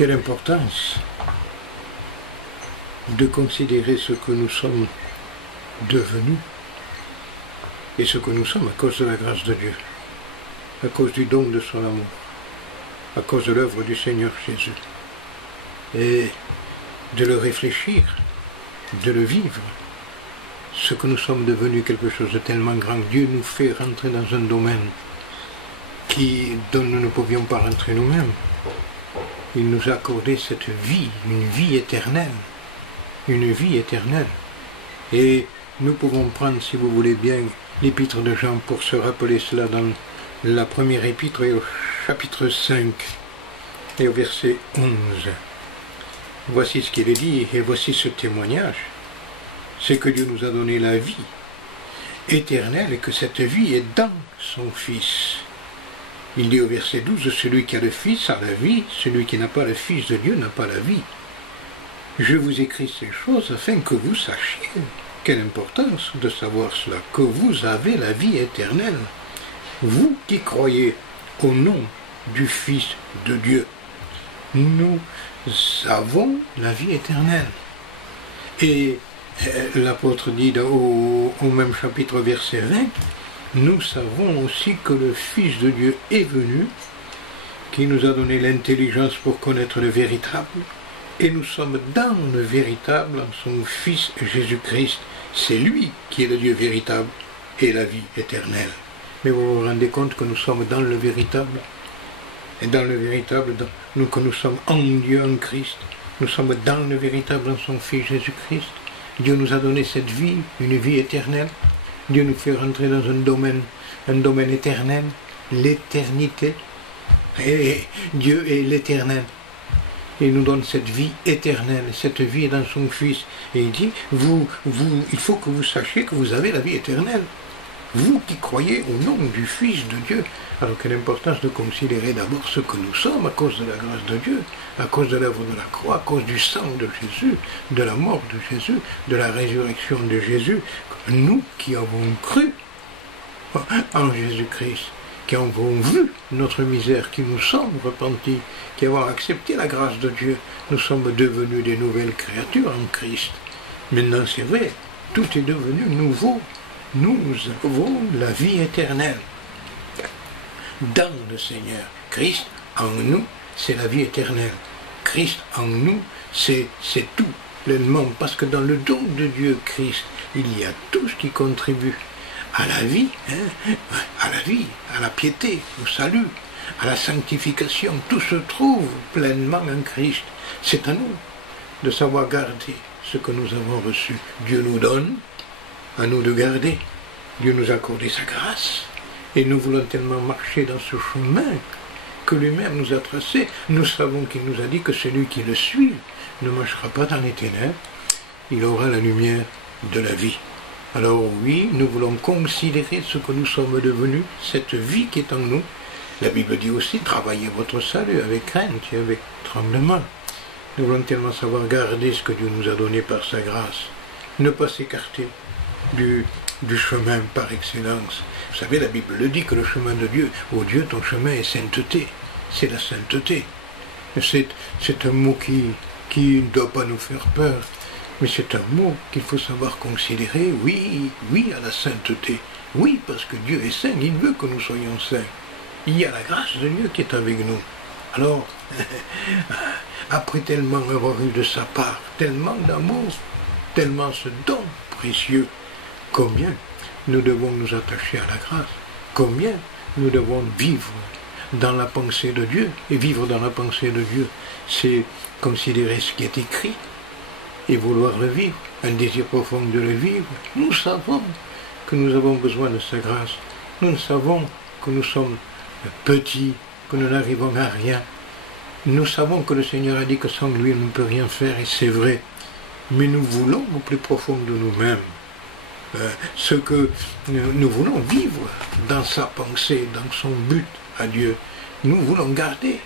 Quelle importance de considérer ce que nous sommes devenus et ce que nous sommes à cause de la grâce de Dieu, à cause du don de son amour, à cause de l'œuvre du Seigneur Jésus, et de le réfléchir, de le vivre. Ce que nous sommes devenus, quelque chose de tellement grand. Dieu nous fait rentrer dans un domaine dont nous ne pouvions pas rentrer nous-mêmes. Il nous a accordé cette vie, une vie éternelle. Une vie éternelle. Et nous pouvons prendre, si vous voulez bien, l'épître de Jean pour se rappeler cela dans la première épître et au chapitre 5 et au verset 11. Voici ce qu'il est dit et voici ce témoignage. C'est que Dieu nous a donné la vie éternelle et que cette vie est dans son Fils. Il dit au verset 12, celui qui a le Fils a la vie, celui qui n'a pas le Fils de Dieu n'a pas la vie. Je vous écris ces choses afin que vous sachiez, quelle importance de savoir cela, que vous avez la vie éternelle, vous qui croyez au nom du Fils de Dieu. Nous avons la vie éternelle. Et l'apôtre dit au même chapitre verset 20, nous savons aussi que le Fils de Dieu est venu, qui nous a donné l'intelligence pour connaître le véritable, et nous sommes dans le véritable en son Fils Jésus-Christ. C'est lui qui est le Dieu véritable et la vie éternelle. Mais vous vous rendez compte que nous sommes dans le véritable, et dans le véritable, que nous sommes en Dieu, en Christ, nous sommes dans le véritable en son Fils Jésus-Christ. Dieu nous a donné cette vie, une vie éternelle. Dieu nous fait rentrer dans un domaine éternel, l'éternité. Et Dieu est l'éternel. Il nous donne cette vie éternelle. Cette vie est dans son Fils. Et il dit, il faut que vous sachiez que vous avez la vie éternelle. Vous qui croyez au nom du Fils de Dieu. Alors quelle importance de considérer d'abord ce que nous sommes à cause de la grâce de Dieu, à cause de l'œuvre de la croix, à cause du sang de Jésus, de la mort de Jésus, de la résurrection de Jésus. Nous qui avons cru en Jésus-Christ, qui avons vu notre misère, qui nous sommes repentis, qui avons accepté la grâce de Dieu, nous sommes devenus des nouvelles créatures en Christ. Maintenant c'est vrai, tout est devenu nouveau. Nous avons la vie éternelle dans le Seigneur. Christ en nous, c'est la vie éternelle. Christ en nous, c'est tout pleinement, parce que dans le don de Dieu, Christ, il y a tout ce qui contribue à la vie, à la piété, au salut, à la sanctification. Tout se trouve pleinement en Christ. C'est à nous de savoir garder ce que nous avons reçu. Dieu nous donne, à nous de garder. Dieu nous a accordé sa grâce. Et nous voulons tellement marcher dans ce chemin que lui-même nous a tracé. Nous savons qu'il nous a dit que celui qui le suit ne marchera pas dans les ténèbres. Il aura la lumière de la vie. Alors oui, nous voulons considérer ce que nous sommes devenus, cette vie qui est en nous. La Bible dit aussi, travaillez votre salut avec crainte et avec tremblement. Nous voulons tellement savoir garder ce que Dieu nous a donné par sa grâce. Ne pas s'écarter du chemin par excellence. Vous savez, la Bible le dit que le chemin de Dieu, oh Dieu, ton chemin est sainteté. C'est la sainteté. C'est un mot qui ne doit pas nous faire peur. Mais c'est un mot qu'il faut savoir considérer, oui, à la sainteté. Oui, parce que Dieu est saint, il veut que nous soyons saints. Il y a la grâce de Dieu qui est avec nous. Alors, après tellement avoir eu de sa part, tellement d'amour, tellement ce don précieux, combien nous devons nous attacher à la grâce, combien nous devons vivre dans la pensée de Dieu. Et vivre dans la pensée de Dieu, c'est considérer ce qui est écrit, et vouloir le vivre, un désir profond de le vivre. Nous savons que nous avons besoin de sa grâce. Nous savons que nous sommes petits, que nous n'arrivons à rien. Nous savons que le Seigneur a dit que sans lui, on ne peut rien faire, et c'est vrai. Mais nous voulons au plus profond de nous-mêmes ce que nous voulons vivre dans sa pensée, dans son but à Dieu. Nous voulons garder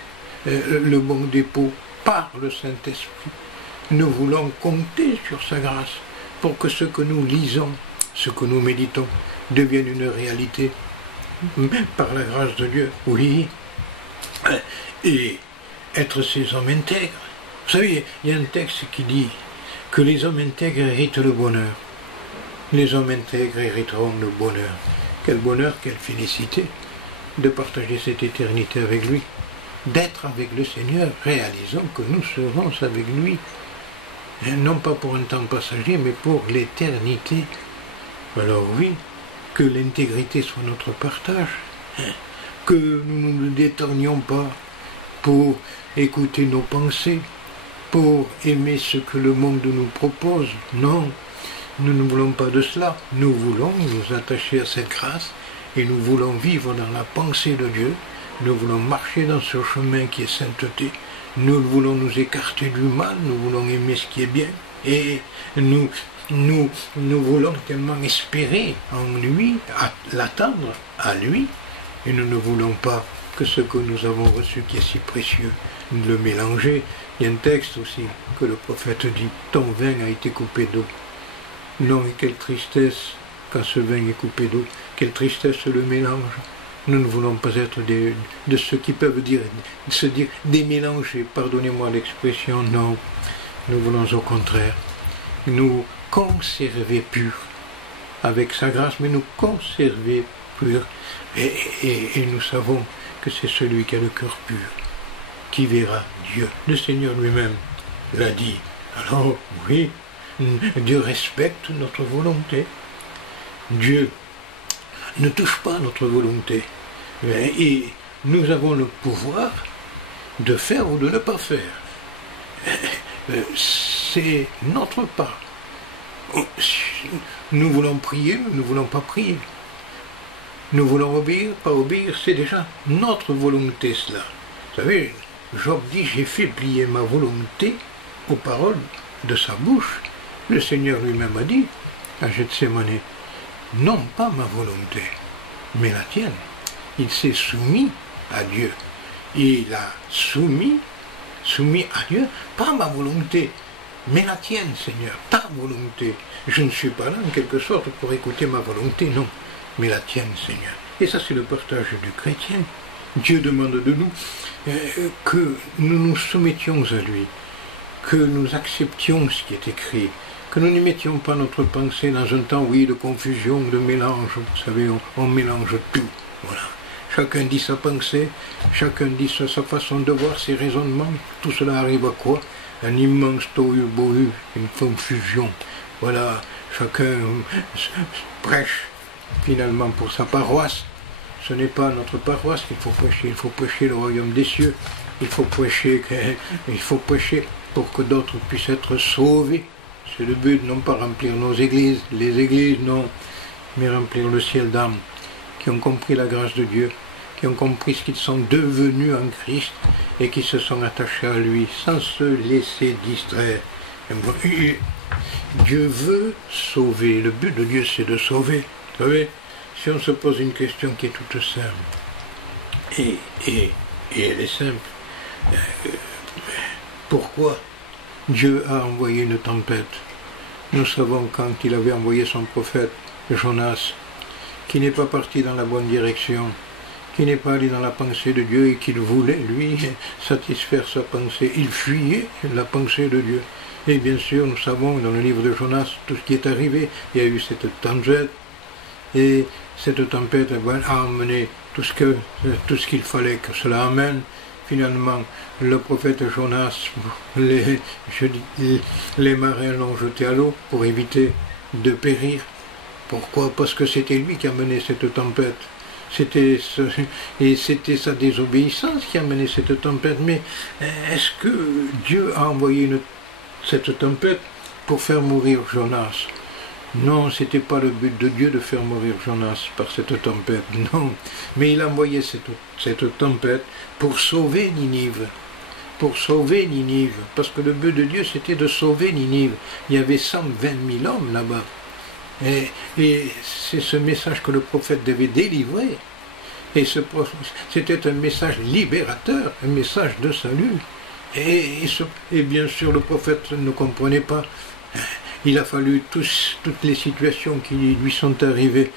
le bon dépôt par le Saint-Esprit. Nous voulons compter sur sa grâce pour que ce que nous lisons, ce que nous méditons, devienne une réalité par la grâce de Dieu. Oui. Et être ces hommes intègres. Vous savez, il y a un texte qui dit que les hommes intègres héritent le bonheur. Les hommes intègres hériteront le bonheur. Quel bonheur, quelle félicité de partager cette éternité avec lui, d'être avec le Seigneur, réalisant que nous serons avec lui, non pas pour un temps passager, mais pour l'éternité. Alors oui, que l'intégrité soit notre partage, que nous ne nous détournions pas pour écouter nos pensées, pour aimer ce que le monde nous propose. Non, nous ne voulons pas de cela. Nous voulons nous attacher à cette grâce et nous voulons vivre dans la pensée de Dieu. Nous voulons marcher dans ce chemin qui est sainteté. Nous voulons nous écarter du mal. Nous voulons aimer ce qui est bien. Et nous voulons tellement espérer en lui, l'attendre à lui. Et nous ne voulons pas que ce que nous avons reçu qui est si précieux, le mélanger. Il y a un texte aussi que le prophète dit, ton vin a été coupé d'eau. Non, et quelle tristesse quand ce vin est coupé d'eau, quelle tristesse le mélange. Nous ne voulons pas être de ceux qui peuvent se dire démélangés, pardonnez-moi l'expression, non. Nous voulons au contraire nous conserver purs, avec sa grâce, mais nous conserver purs. Et nous savons que c'est celui qui a le cœur pur qui verra Dieu. Le Seigneur lui-même l'a dit. Alors oui, Dieu respecte notre volonté. Dieu ne touche pas notre volonté. Et nous avons le pouvoir de faire ou de ne pas faire. C'est notre part. Nous voulons prier, nous ne voulons pas prier. Nous voulons obéir, pas obéir, c'est déjà notre volonté cela. Vous savez, Job dit, j'ai fait plier ma volonté aux paroles de sa bouche. Le Seigneur lui-même a dit, à Gethsémane, non pas ma volonté, mais la tienne. Il s'est soumis à Dieu. Il a soumis à Dieu, pas ma volonté, mais la tienne, Seigneur, ta volonté. Je ne suis pas là, en quelque sorte, pour écouter ma volonté, non, mais la tienne, Seigneur. Et ça, c'est le partage du chrétien. Dieu demande de nous que nous nous soumettions à lui, que nous acceptions ce qui est écrit, que nous ne mettions pas notre pensée dans un temps, oui, de confusion, de mélange. Vous savez, on mélange tout. Voilà. Chacun dit sa pensée, chacun dit sa façon de voir, ses raisonnements. Tout cela arrive à quoi? Un immense tohu-bohu, une confusion. Voilà, chacun prêche finalement pour sa paroisse. Ce n'est pas notre paroisse qu'il faut prêcher le royaume des cieux. Il faut prêcher pour que d'autres puissent être sauvés. C'est le but, non pas remplir nos églises, les églises, non, mais remplir le ciel d'âmes qui ont compris la grâce de Dieu, qui ont compris ce qu'ils sont devenus en Christ et qui se sont attachés à lui sans se laisser distraire. Dieu veut sauver. Le but de Dieu, c'est de sauver. Vous savez, si on se pose une question qui est toute simple, et elle est simple, pourquoi Dieu a envoyé une tempête? Nous savons quand il avait envoyé son prophète Jonas, qui n'est pas parti dans la bonne direction, qui n'est pas allé dans la pensée de Dieu et qu'il voulait, lui, satisfaire sa pensée. Il fuyait la pensée de Dieu. Et bien sûr, nous savons dans le livre de Jonas tout ce qui est arrivé. Il y a eu cette tempête, et cette tempête a amené tout ce qu'il fallait que cela amène. Finalement, le prophète Jonas, les marins l'ont jeté à l'eau pour éviter de périr. Pourquoi? Parce que c'était lui qui a mené cette tempête. C'était sa désobéissance qui a mené cette tempête. Mais est-ce que Dieu a envoyé cette tempête pour faire mourir Jonas? Non, ce n'était pas le but de Dieu de faire mourir Jonas par cette tempête, non. Mais il a envoyé cette tempête pour sauver Ninive. Pour sauver Ninive. Parce que le but de Dieu, c'était de sauver Ninive. Il y avait 120 000 hommes là-bas. Et c'est ce message que le prophète devait délivrer. Et c'était un message libérateur, un message de salut. Et bien sûr, le prophète ne comprenait pas. Il a fallu toutes les situations qui lui sont arrivées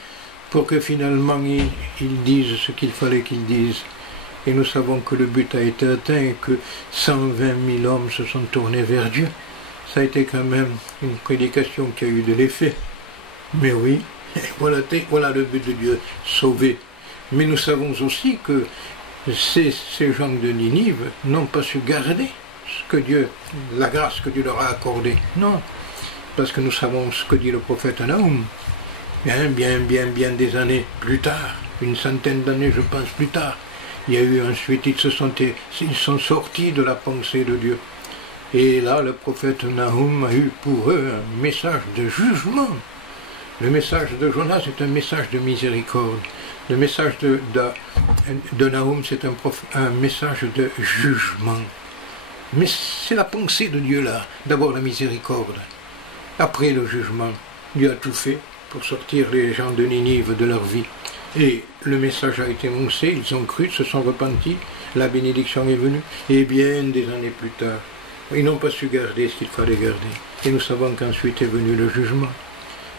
pour que finalement il dise ce qu'il fallait qu'il dise. Et nous savons que le but a été atteint et que 120 000 hommes se sont tournés vers Dieu. Ça a été quand même une prédication qui a eu de l'effet. Mais oui, voilà le but de Dieu, sauver. Mais nous savons aussi que ces gens de Ninive n'ont pas su garder la grâce que Dieu leur a accordée. Non, parce que nous savons ce que dit le prophète Nahum. Bien des années plus tard, une centaine d'années je pense plus tard, il y a eu ensuite, ils sont sortis de la pensée de Dieu. Et là, le prophète Nahum a eu pour eux un message de jugement. Le message de Jonas est un message de miséricorde. Le message de Nahum, c'est un message de jugement. Mais c'est la pensée de Dieu là. D'abord la miséricorde. Après le jugement. Dieu a tout fait pour sortir les gens de Ninive de leur vie. Et le message a été annoncé, ils ont cru, se sont repentis, la bénédiction est venue. Et bien des années plus tard, ils n'ont pas su garder ce qu'il fallait garder. Et nous savons qu'ensuite est venu le jugement.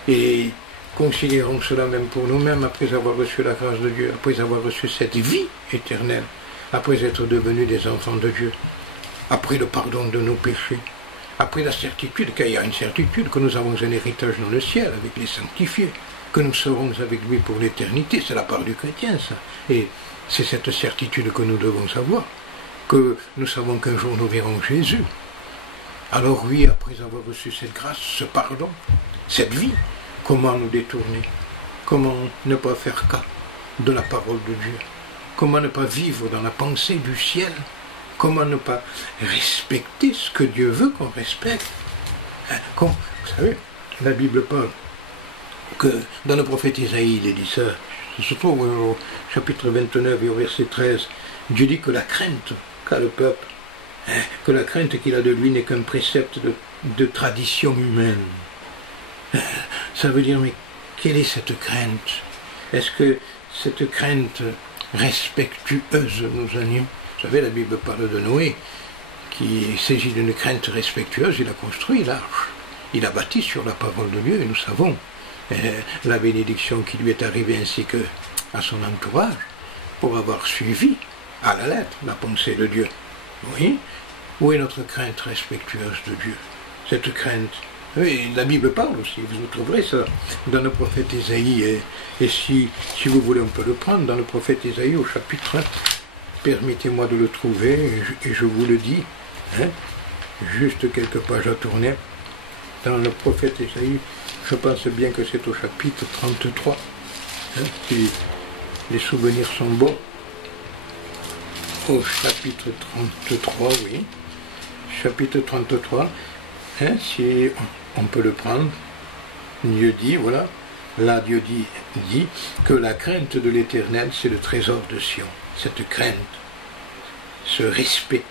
Et considérons cela même pour nous-mêmes, après avoir reçu la grâce de Dieu, après avoir reçu cette vie éternelle, après être devenus des enfants de Dieu, après le pardon de nos péchés, après la certitude, car il y a une certitude que nous avons un héritage dans le ciel avec les sanctifiés, que nous serons avec lui pour l'éternité, c'est la part du chrétien ça. Et c'est cette certitude que nous devons savoir, que nous savons qu'un jour nous verrons Jésus. Alors oui, après avoir reçu cette grâce, ce pardon, cette vie, comment nous détourner? Comment ne pas faire cas de la parole de Dieu? Comment ne pas vivre dans la pensée du ciel? Comment ne pas respecter ce que Dieu veut qu'on respecte? Vous savez, la Bible parle que dans le prophète Isaïe, il dit ça, se trouve au chapitre 29 et au verset 13, Dieu dit que la crainte qu'a le peuple, que la crainte qu'il a de lui n'est qu'un précepte de tradition humaine. Ça veut dire, mais quelle est cette crainte? Est-ce que cette crainte respectueuse nous anime? Vous savez, la Bible parle de Noé, qui s'agit d'une crainte respectueuse, il a construit l'arche. Il a bâti sur la parole de Dieu, et nous savons la bénédiction qui lui est arrivée ainsi que à son entourage, pour avoir suivi à la lettre la pensée de Dieu. Oui, où est notre crainte respectueuse de Dieu? Cette crainte, oui, la Bible parle aussi, vous trouverez ça dans le prophète Isaïe, et si vous voulez on peut le prendre dans le prophète Isaïe au chapitre 1, permettez-moi de le trouver, et je vous le dis, juste quelques pages à tourner, dans le prophète Isaïe, je pense bien que c'est au chapitre 33, si les souvenirs sont bons, au chapitre 33, oui, chapitre 33, si on peut le prendre, Dieu dit, voilà, là Dieu dit que la crainte de l'Éternel, c'est le trésor de Sion. Cette crainte, ce respect,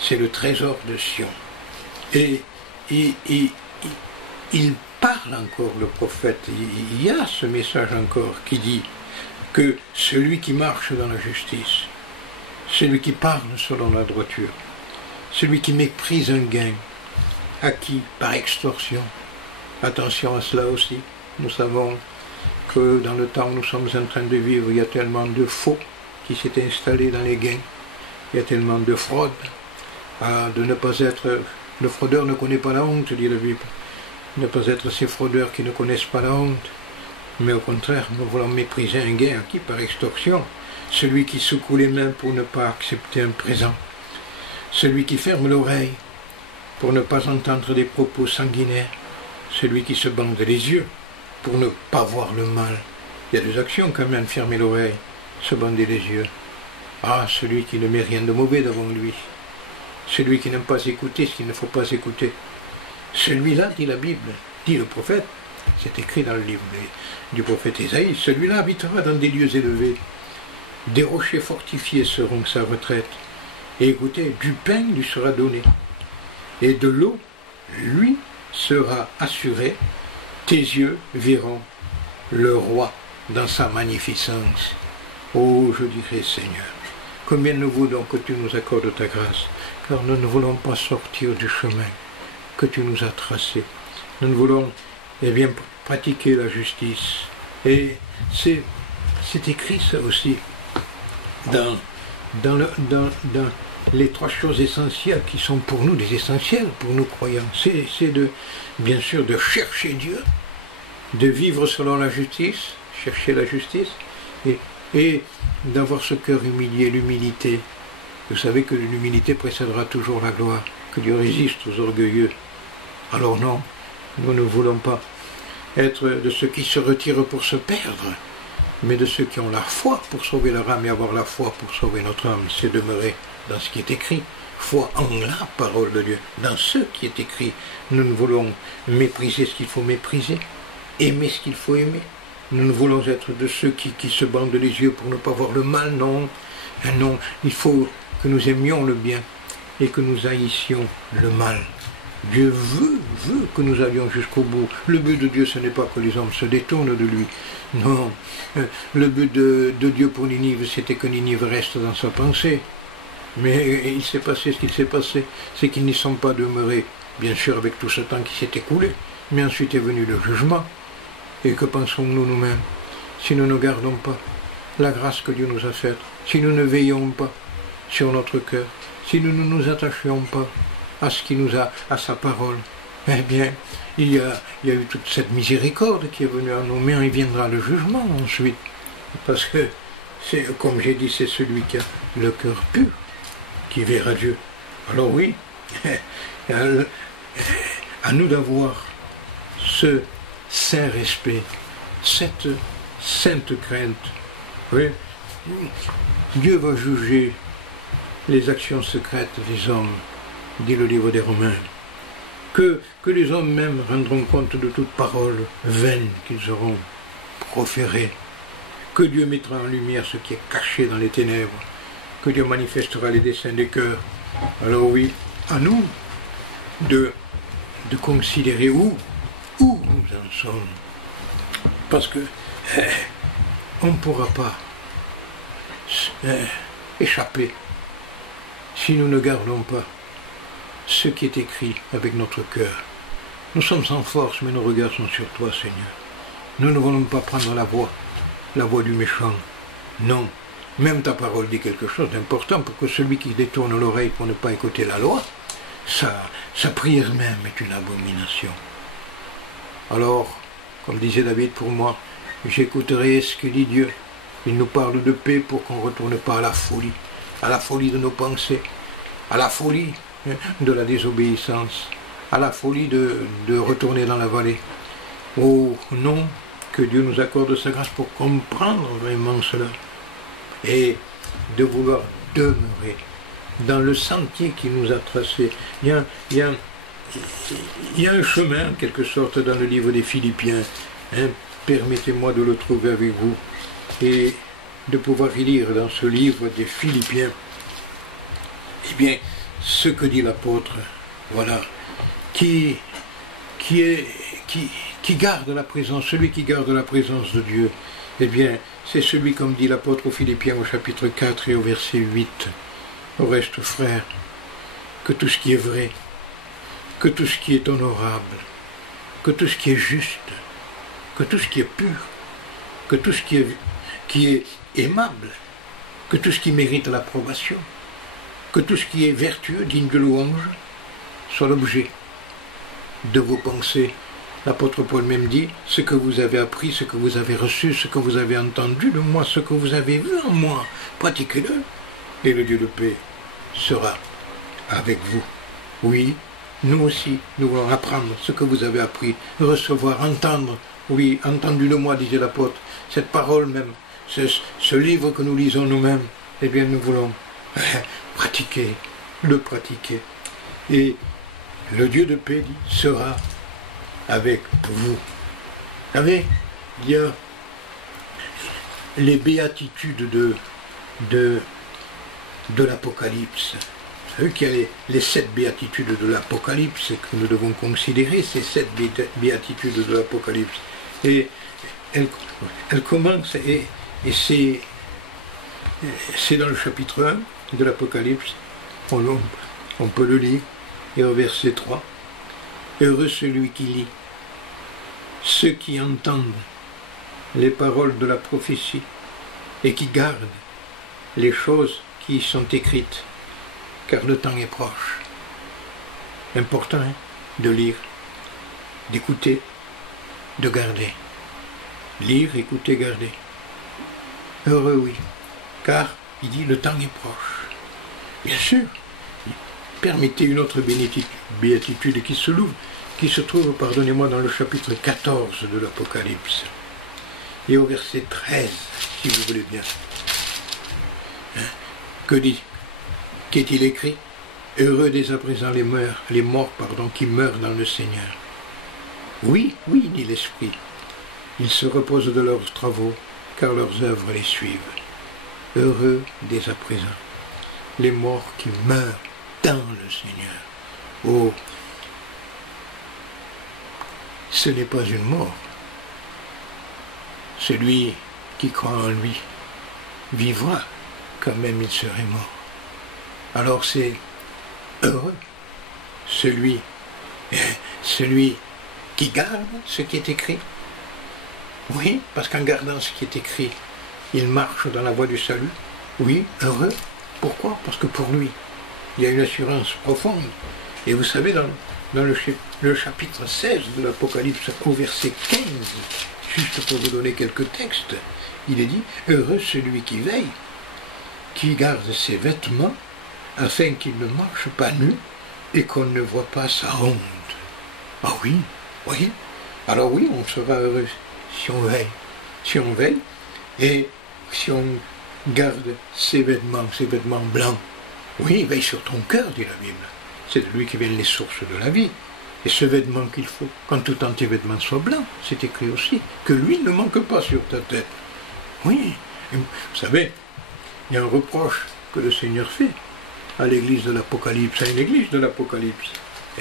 c'est le trésor de Sion. Et il parle encore, le prophète, il y a ce message encore qui dit que celui qui marche dans la justice, celui qui parle selon la droiture, celui qui méprise un gain, acquis par extorsion, attention à cela aussi, nous savons que dans le temps où nous sommes en train de vivre, il y a tellement de faux qui s'est installé dans les gains, il y a tellement de fraude, de ne pas être, le fraudeur ne connaît pas la honte, dit la Bible, ne pas être ces fraudeurs qui ne connaissent pas la honte, mais au contraire, nous voulons mépriser un gain acquis par extorsion, celui qui secoue les mains pour ne pas accepter un présent, celui qui ferme l'oreille pour ne pas entendre des propos sanguinaires, celui qui se bande les yeux pour ne pas voir le mal. Il y a des actions quand même, fermer l'oreille, se bander les yeux. Ah, celui qui ne met rien de mauvais devant lui, celui qui n'aime pas écouter ce qu'il ne faut pas écouter. Celui-là, dit la Bible, dit le prophète, c'est écrit dans le livre du prophète Isaïe, celui-là habitera dans des lieux élevés, des rochers fortifiés seront sa retraite, et écoutez, du pain lui sera donné, et de l'eau lui sera assurée, tes yeux verront le roi dans sa magnificence. Oh, je dirai, Seigneur, combien nous voulons que tu nous accordes ta grâce, car nous ne voulons pas sortir du chemin que tu nous as tracé. Nous ne voulons, bien, pratiquer la justice. Et c'est écrit ça aussi dans dans les trois choses essentielles qui sont pour nous des essentiels, pour nous croyants. C'est bien sûr de chercher Dieu, de vivre selon la justice, chercher la justice, et d'avoir ce cœur humilié, l'humilité. Vous savez que l'humilité précédera toujours la gloire, que Dieu résiste aux orgueilleux. Alors non, nous ne voulons pas être de ceux qui se retirent pour se perdre, mais de ceux qui ont la foi pour sauver leur âme, et avoir la foi pour sauver notre âme, c'est demeurer dans ce qui est écrit. Foi en la parole de Dieu, dans ce qui est écrit. Nous ne voulons mépriser ce qu'il faut mépriser, aimer ce qu'il faut aimer. Nous ne voulons être de ceux qui se bandent les yeux pour ne pas voir le mal, non. Non, il faut que nous aimions le bien et que nous haïssions le mal. Dieu veut que nous allions jusqu'au bout. Le but de Dieu, ce n'est pas que les hommes se détournent de lui. Non, le but de Dieu pour Ninive, c'était que Ninive reste dans sa pensée. Mais il s'est passé ce qu'il s'est passé, c'est qu'ils n'y sont pas demeurés, bien sûr avec tout ce temps qui s'est écoulé, mais ensuite est venu le jugement. Et que pensons-nous nous-mêmes si nous ne gardons pas la grâce que Dieu nous a faite, si nous ne veillons pas sur notre cœur, si nous ne nous attachions pas à ce qui nous a, à sa parole, eh bien, il y a eu toute cette miséricorde qui est venue à nous, mais il viendra le jugement ensuite, parce que, comme j'ai dit, c'est celui qui a le cœur pur qui verra Dieu. Alors oui, à nous d'avoir ce saint respect, cette sainte crainte. Oui, Dieu va juger les actions secrètes des hommes, dit le livre des Romains. Que les hommes même rendront compte de toute parole vaine qu'ils auront proférée. Que Dieu mettra en lumière ce qui est caché dans les ténèbres. Que Dieu manifestera les desseins des cœurs. Alors oui, à nous de considérer où nous en sommes. Parce que on ne pourra pas échapper si nous ne gardons pas ce qui est écrit avec notre cœur. Nous sommes sans force, mais nos regards sont sur toi, Seigneur. Nous ne voulons pas prendre la voie du méchant. Non. Même ta parole dit quelque chose d'important pour que celui qui détourne l'oreille pour ne pas écouter la loi, sa prière même est une abomination. Alors, comme disait David pour moi, j'écouterai ce que dit Dieu. Il nous parle de paix pour qu'on ne retourne pas à la folie de nos pensées, à la folie de la désobéissance, à la folie de retourner dans la vallée. Oh non, que Dieu nous accorde sa grâce pour comprendre vraiment cela. Et de vouloir demeurer dans le sentier qui nous a tracé. Il y a un chemin, en quelque sorte, dans le livre des Philippiens. Permettez-moi de le trouver avec vous et de pouvoir y lire dans ce livre des Philippiens, eh bien, ce que dit l'apôtre, voilà, qui garde la présence, celui qui garde la présence de Dieu, eh bien, c'est celui, comme dit l'apôtre aux Philippiens au chapitre 4 et au verset 8. Au reste, frères, que tout ce qui est vrai, que tout ce qui est honorable, que tout ce qui est juste, que tout ce qui est pur, que tout ce qui est aimable, que tout ce qui mérite l'approbation, que tout ce qui est vertueux, digne de louange, soit l'objet de vos pensées. L'apôtre Paul même dit, ce que vous avez appris, ce que vous avez reçu, ce que vous avez entendu de moi, ce que vous avez vu en moi, pratiquez-le, et le Dieu de paix sera avec vous. Oui, nous aussi, nous voulons apprendre ce que vous avez appris, recevoir, entendre. Oui, entendu de moi, disait l'apôtre, cette parole même, ce livre que nous lisons nous-mêmes, eh bien nous voulons le pratiquer. Et le Dieu de paix sera avec vous. Vous savez, il y a les béatitudes de l'Apocalypse. Vous savez qu'il y a les 7 béatitudes de l'Apocalypse que nous devons considérer, ces 7 béatitudes de l'Apocalypse. Et elles commencent, et c'est dans le chapitre 1 de l'Apocalypse, on peut le lire, et au verset 3, « Heureux celui qui lit, ceux qui entendent les paroles de la prophétie et qui gardent les choses qui y sont écrites, car le temps est proche. Important hein, de lire, d'écouter, de garder. Lire, écouter, garder. Heureux, oui, car, il dit, le temps est proche. Bien sûr, permettez une autre béatitude qui se trouve, pardonnez-moi, dans le chapitre 14 de l'Apocalypse, et au verset 13, si vous voulez bien. Hein? Qu'est-il écrit? Heureux dès à présent les morts, qui meurent dans le Seigneur. Oui, oui, dit l'Esprit, ils se reposent de leurs travaux, car leurs œuvres les suivent. Heureux dès à présent les morts qui meurent dans le Seigneur. Oh, ce n'est pas une mort. Celui qui croit en lui vivra, quand même il serait mort. Alors c'est heureux celui qui garde ce qui est écrit. Oui, parce qu'en gardant ce qui est écrit, il marche dans la voie du salut. Oui, heureux. Pourquoi? Parce que pour lui, il y a une assurance profonde. Et vous savez, dans le chapitre 16 de l'Apocalypse, au verset 15, juste pour vous donner quelques textes, il est dit, heureux celui qui veille, qui garde ses vêtements, afin qu'il ne marche pas nu et qu'on ne voit pas sa honte. Ah oui, oui. Alors oui, on sera heureux si on veille. Si on veille et si on garde ses vêtements blancs. Oui, veille sur ton cœur, dit la Bible. C'est de lui qui viennent les sources de la vie. Et ce vêtement qu'il faut, quand tout tes vêtements soient blancs, c'est écrit aussi, que l'huile ne manque pas sur ta tête. Oui, et vous savez, il y a un reproche que le Seigneur fait à l'église de l'Apocalypse, à une église de l'Apocalypse.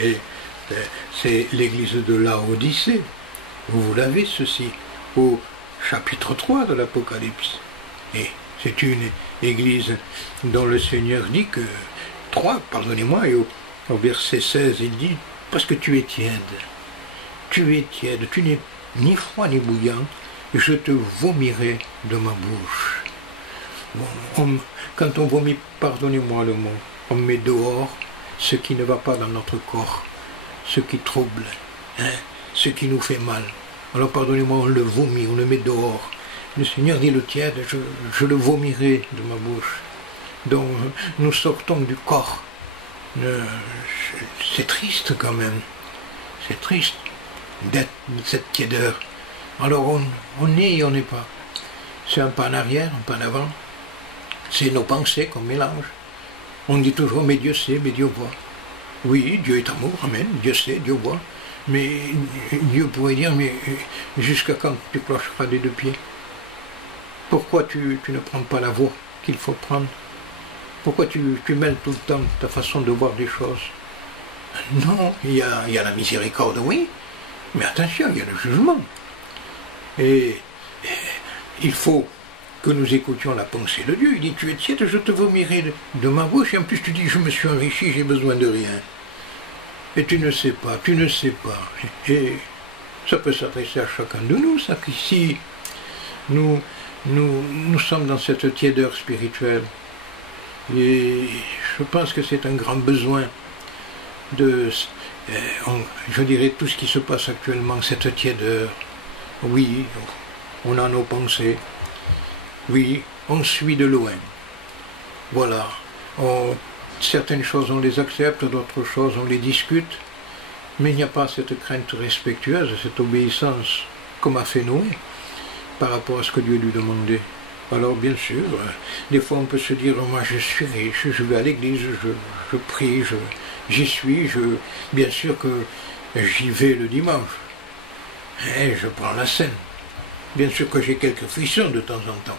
Et c'est l'église de Laodicée. Vous l'avez ceci, au chapitre 3 de l'Apocalypse. Et c'est une église dont le Seigneur dit que, 3, pardonnez-moi, et au verset 16, il dit, parce que tu es tiède, tu n'es ni froid ni bouillant, je te vomirai de ma bouche. Bon, quand on vomit, pardonnez-moi le mot, on met dehors ce qui ne va pas dans notre corps, ce qui trouble, hein, ce qui nous fait mal. Alors pardonnez-moi, on le vomit, on le met dehors. Le Seigneur dit le tiède, je le vomirai de ma bouche. Donc nous sortons du corps. C'est triste quand même. C'est triste d'être cette tiédeur. Alors on est et on n'est pas. C'est un pas en arrière, un pas en avant. C'est nos pensées qu'on mélange. On dit toujours, mais Dieu sait, mais Dieu voit. Oui, Dieu est amour, amen, Dieu sait, Dieu voit. Mais Dieu pourrait dire, mais jusqu'à quand tu clocheras des deux pieds? Pourquoi tu ne prends pas la voie qu'il faut prendre? Pourquoi tu mêles tout le temps ta façon de voir des choses? Non, il y a la miséricorde, oui, mais attention, il y a le jugement. Et il faut que nous écoutions la pensée de Dieu. Il dit, tu es tiède, je te vomirai de ma bouche. Et en plus tu dis, je me suis enrichi, j'ai besoin de rien. Et tu ne sais pas. Et ça peut s'adresser à chacun de nous, ça, qu'ici, nous sommes dans cette tiédeur spirituelle. Et je pense que c'est un grand besoin de, je dirais, tout ce qui se passe actuellement, cette tiédeur. Oui, on a nos pensées. Oui, on suit de loin. Voilà. Certaines choses, on les accepte, d'autres choses, on les discute. Mais il n'y a pas cette crainte respectueuse, cette obéissance, comme a fait Noé, par rapport à ce que Dieu lui demandait. Alors, bien sûr, des fois on peut se dire, moi je suis riche, je vais à l'église, je prie, j'y suis, bien sûr que j'y vais le dimanche. Et je prends la scène. Bien sûr que j'ai quelques frissons de temps en temps.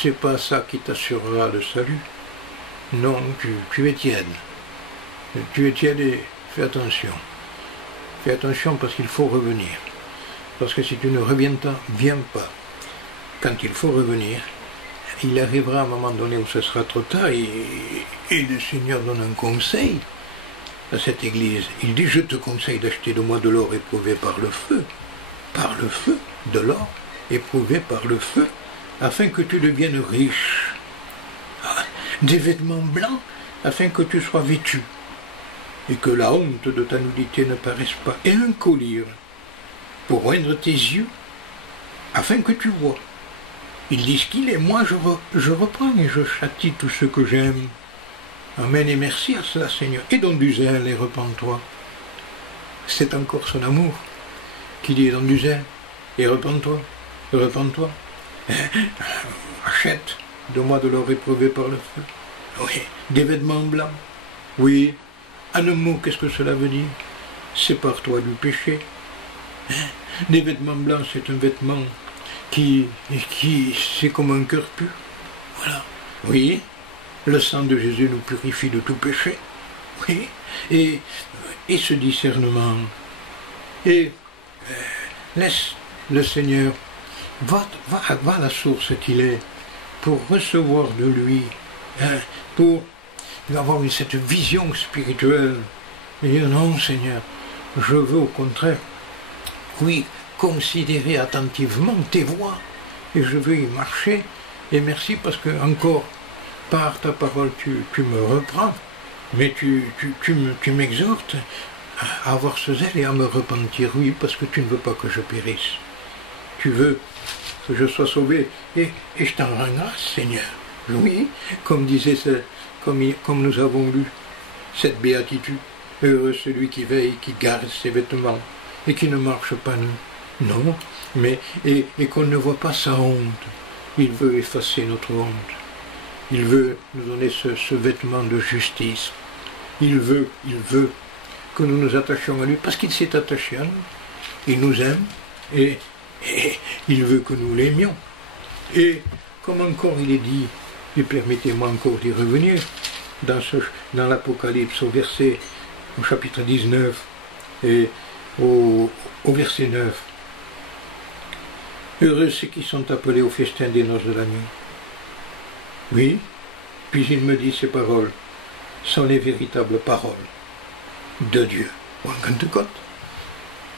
C'est pas ça qui t'assurera le salut. Non, tu es tiède. Tu es tiède et fais attention. Fais attention parce qu'il faut revenir. Parce que si tu ne viens pas. Quand il faut revenir, il arrivera un moment donné où ce sera trop tard et le Seigneur donne un conseil à cette église. Il dit, je te conseille d'acheter de moi de l'or éprouvé par le feu, de l'or éprouvé par le feu, afin que tu deviennes riche. des vêtements blancs, afin que tu sois vêtu, et que la honte de ta nudité ne paraisse pas, et un collier, pour oindre tes yeux, afin que tu vois. Il dit ce qu'il est, moi je reprends et je châtie tous ceux que j'aime. Amen et merci à cela, Seigneur. Et donne du zèle et repens-toi. C'est encore son amour qui dit donne du zèle et repens-toi, repens-toi. Achète de moi de l'or éprouvé par le feu. Oui, des vêtements blancs. Oui, en un mot, qu'est-ce que cela veut dire? Sépare-toi du péché. Des vêtements blancs, c'est un vêtement qui c'est comme un cœur pur. Voilà. Oui, le sang de Jésus nous purifie de tout péché. Oui, et ce discernement. Et laisse le Seigneur, va à la source qu'il est, pour recevoir de lui, pour avoir cette vision spirituelle. Et dire non, Seigneur, je veux au contraire, oui, considérer attentivement tes voies, et je veux y marcher, et merci parce que encore, par ta parole, tu me reprends, mais tu m'exhortes à avoir ce zèle et à me repentir, oui, parce que tu ne veux pas que je périsse. Tu veux que je sois sauvé, et je t'en rends grâce, Seigneur. Oui, comme disait, comme nous avons lu cette béatitude, heureux celui qui veille, qui garde ses vêtements, et qui ne marche pas nu. Non, mais et qu'on ne voit pas sa honte. Il veut effacer notre honte. Il veut nous donner ce vêtement de justice. Il veut que nous nous attachions à lui, parce qu'il s'est attaché à nous. Il nous aime, et il veut que nous l'aimions. Et comme encore il est dit, et permettez-moi encore d'y revenir, dans l'Apocalypse, au chapitre 19, et au verset 9, heureux ceux qui sont appelés au festin des noces de l'agneau. Oui, puis il me dit ces paroles sont les véritables paroles de Dieu. Ou en Pentecôte.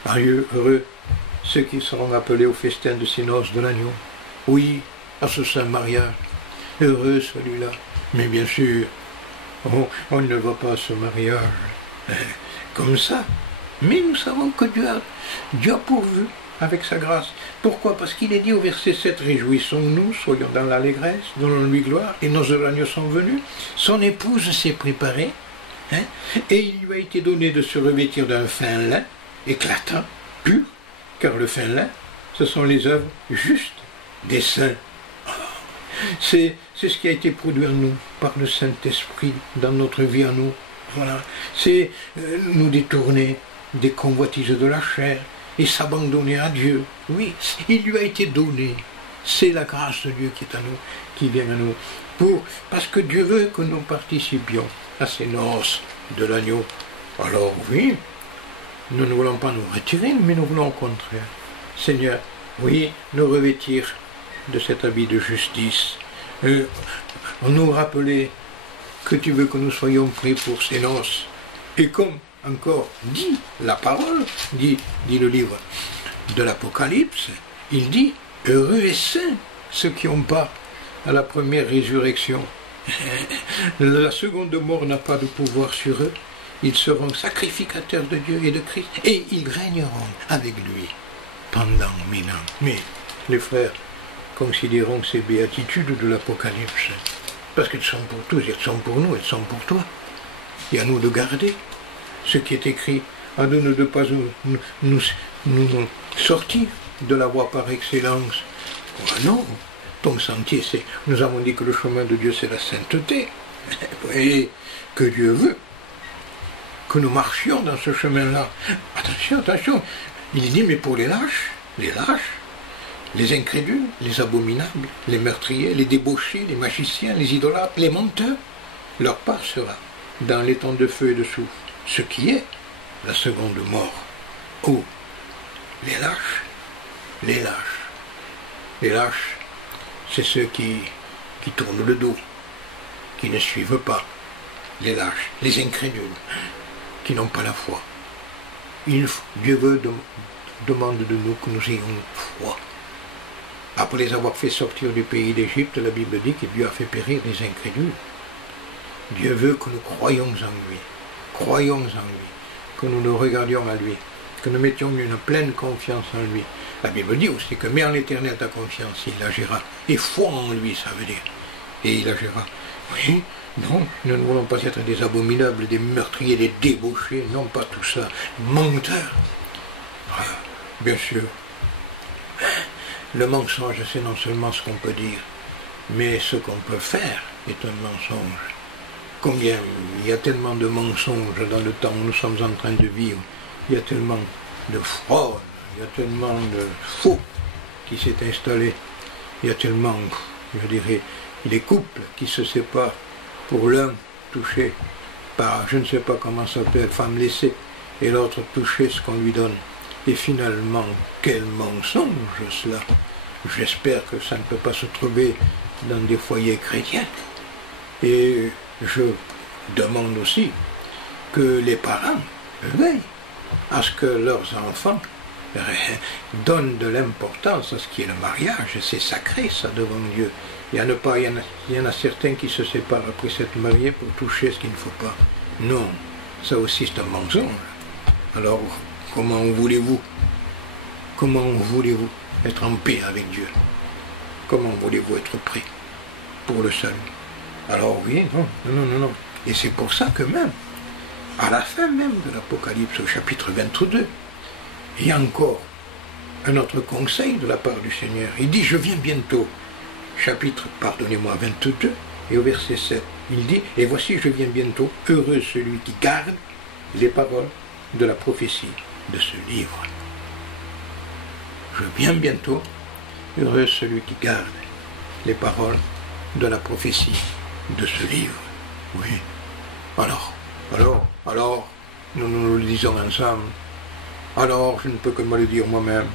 Heureux ceux qui seront appelés au festin de ces noces de l'agneau. Oui, à ce saint mariage. Heureux celui-là. Mais bien sûr, on ne va pas à ce mariage comme ça. Mais nous savons que Dieu a pourvu avec sa grâce. Pourquoi? Parce qu'il est dit au verset 7, réjouissons-nous, soyons dans l'allégresse, donnons-lui gloire, et nos agneaux sont venus. Son épouse s'est préparée, et il lui a été donné de se revêtir d'un fin lin, éclatant, pur, car le fin lin, ce sont les œuvres justes des saints. C'est ce qui a été produit en nous, par le Saint-Esprit, dans notre vie à nous. Voilà. C'est nous détourner des convoitises de la chair, et s'abandonner à Dieu. Oui, il lui a été donné. C'est la grâce de Dieu qui est à nous, qui vient à nous. Parce que Dieu veut que nous participions à ces noces de l'agneau. Alors oui, nous ne voulons pas nous retirer, mais nous voulons au contraire, Seigneur, oui, nous revêtir de cet habit de justice. Nous rappeler que tu veux que nous soyons prêts pour ces noces. Et comme encore dit la parole, dit le livre de l'Apocalypse, il dit heureux et saints ceux qui ont part à la première résurrection. La seconde mort n'a pas de pouvoir sur eux. Ils seront sacrificateurs de Dieu et de Christ, et ils régneront avec lui pendant 1000 ans. Mais les frères, considérons ces béatitudes de l'Apocalypse, parce qu'elles sont pour tous, elles sont pour nous, elles sont pour toi. Et à nous de garder ce qui est écrit, à nous de ne pas nous sortir de la voie par excellence. Oh non, ton sentier, nous avons dit que le chemin de Dieu, c'est la sainteté. Et que Dieu veut que nous marchions dans ce chemin-là. Attention, attention, il dit, mais pour les lâches, les incrédules, les abominables, les meurtriers, les débauchés, les magiciens, les idolâtres, les menteurs, leur part sera dans les temps de feu et de soufre, ce qui est la seconde mort. Oh, les lâches, c'est ceux qui tournent le dos, qui ne suivent pas, les lâches, les incrédules, qui n'ont pas la foi. Dieu demande de nous que nous ayons foi. Après les avoir fait sortir du pays d'Égypte, la Bible dit que Dieu a fait périr les incrédules. Dieu veut que nous croyions en lui, que nous nous regardions à lui, que nous mettions une pleine confiance en lui. La Bible dit aussi que mets en l'Éternel ta confiance, il agira. Et foi en lui, ça veut dire. Et il agira. Oui, non, nous ne voulons pas être des abominables, des meurtriers, des débauchés, non pas tout ça, menteurs. Bien sûr, le mensonge, c'est non seulement ce qu'on peut dire, mais ce qu'on peut faire est un mensonge. Combien il y a tellement de mensonges dans le temps où nous sommes en train de vivre, il y a tellement de fraude, il y a tellement de faux qui s'est installé, il y a tellement, je dirais, des couples qui se séparent pour l'un touché par, je ne sais pas comment ça s'appelle, femme laissée, et l'autre toucher ce qu'on lui donne. Et finalement, quel mensonge cela! J'espère que ça ne peut pas se trouver dans des foyers chrétiens. Et je demande aussi que les parents veillent à ce que leurs enfants donnent de l'importance à ce qui est le mariage. C'est sacré, ça, devant Dieu. Il y en a certains qui se séparent après s'être mariés pour toucher ce qu'il ne faut pas. Non, ça aussi c'est un mensonge. Alors, comment voulez-vous être en paix avec Dieu? Comment voulez-vous être prêt pour le salut? Alors oui, non. Et c'est pour ça que même, à la fin même de l'Apocalypse, au chapitre 22, il y a encore un autre conseil de la part du Seigneur. Il dit, je viens bientôt. Chapitre, pardonnez-moi, 22, et au verset 7, il dit, et voici, je viens bientôt, heureux celui qui garde les paroles de la prophétie de ce livre. Je viens bientôt, heureux celui qui garde les paroles de la prophétie de ce livre. Oui. Alors, nous le disons ensemble. Alors, je ne peux que me le dire moi-même.